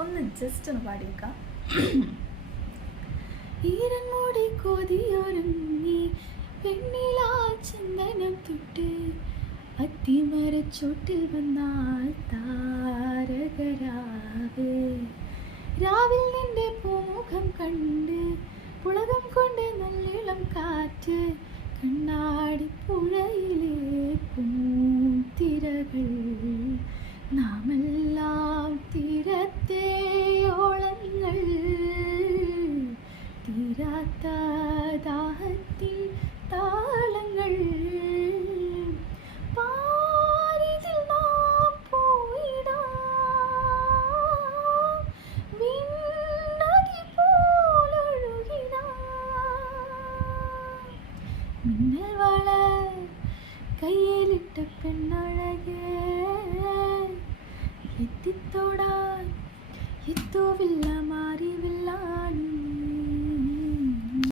ഒന്ന് ജസ്റ്റ് ഒന്ന് പാടിയേക്കാം. ഈരൻമൂടി കൊതിയൊരുങ്ങി പെണ്ണിലാ ചന്ദനം തൊട്ട് അത്തിമരച്ചോട്ടിൽ വന്നാൽ താരകരാവ് രാവിൽ നിന്റെ പൂമുഖം കണ്ട് പുളകം കൊണ്ട് നല്ലിളം കാറ്റ് കണ്ണാടി പുഴയിലെ പൂത്തിരകൾ നാമെല്ലാം തീരത്തെ ഓളങ്ങൾ തീരാത്ത ദാഹത്തിൻ താളങ്ങൾ പാരിതിൽ നാം പോയിടാം വിണ്ണതി പോലൊഴുകിടാം മിന്നൽ വള കയ്യിലിട്ട പെണ്ണഴകേ എത്തിത്തോടാൻ എത്തുവില്ല